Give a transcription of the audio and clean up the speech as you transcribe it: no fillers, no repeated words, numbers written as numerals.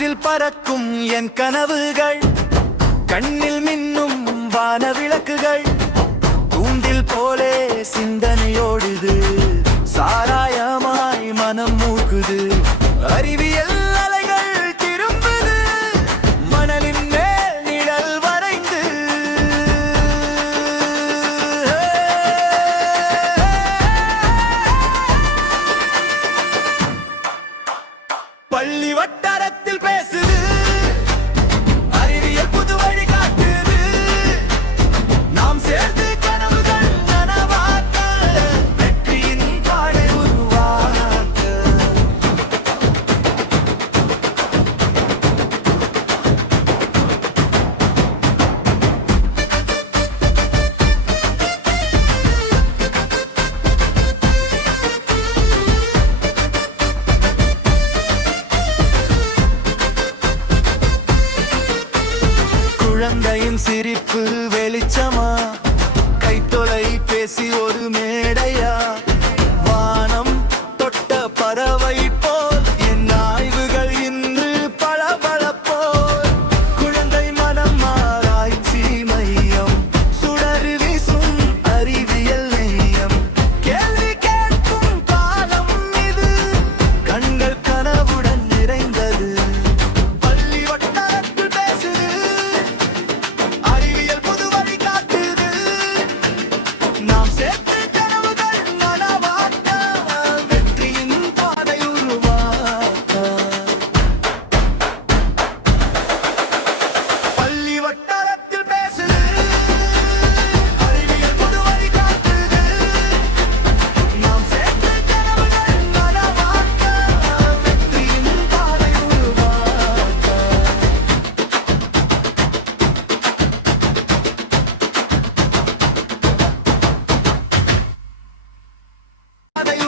காற்றில் பறக்கும் என் கனவுகள், கண்ணில் மின்னும் வான விளக்குகள், தூண்டில் போலே சிந்தனையோடுது, சாராயமாய் மனம் மூக்குது. அறிவியல் அலைகள் திரும்புது, மணலின் மேல் நிழல் வரைந்து. பள்ளி வட்டாரத்தில் பேசுது, அறிவியல் புது வழி காட்டுது. நாம் சேர்ந்து கனவுகள் நனவாக்க, வெற்றியின் பாதை உருவாக்க. குழந்தையின் சிரிப்பு வெளிச்சமா, கைத்தொலை பேசி ஒரு மேடையா, வானம் தொட்ட பறவை போல் என் ஆய்வுகள் இன்று பளபளப்போல். குழந்தை மனம் ஆராய்ச்சி மையம், சுடர் வீசும் அறிவியல் நெய்யம். கேள்வி கேட்கும் காலம் இது, கண்கள் கனவுடன் நிறைந்தது. பள்ளி வட்டாரத்தில் பேசுது, அறிவியல் புது வழி காட்டுது. நாம் சேர்த்து கனவுகள் நனவாக்க, வெற்றியின் பாதை உருவாக்க. பள்ளி வட்டாரத்தில் பேசுது, அறிவியல் புது வழி காட்டுது. நாம் சேர்த்து கனவுகள் நனவாக்க, வெற்றியின் பாதை உருவாக்க. அதை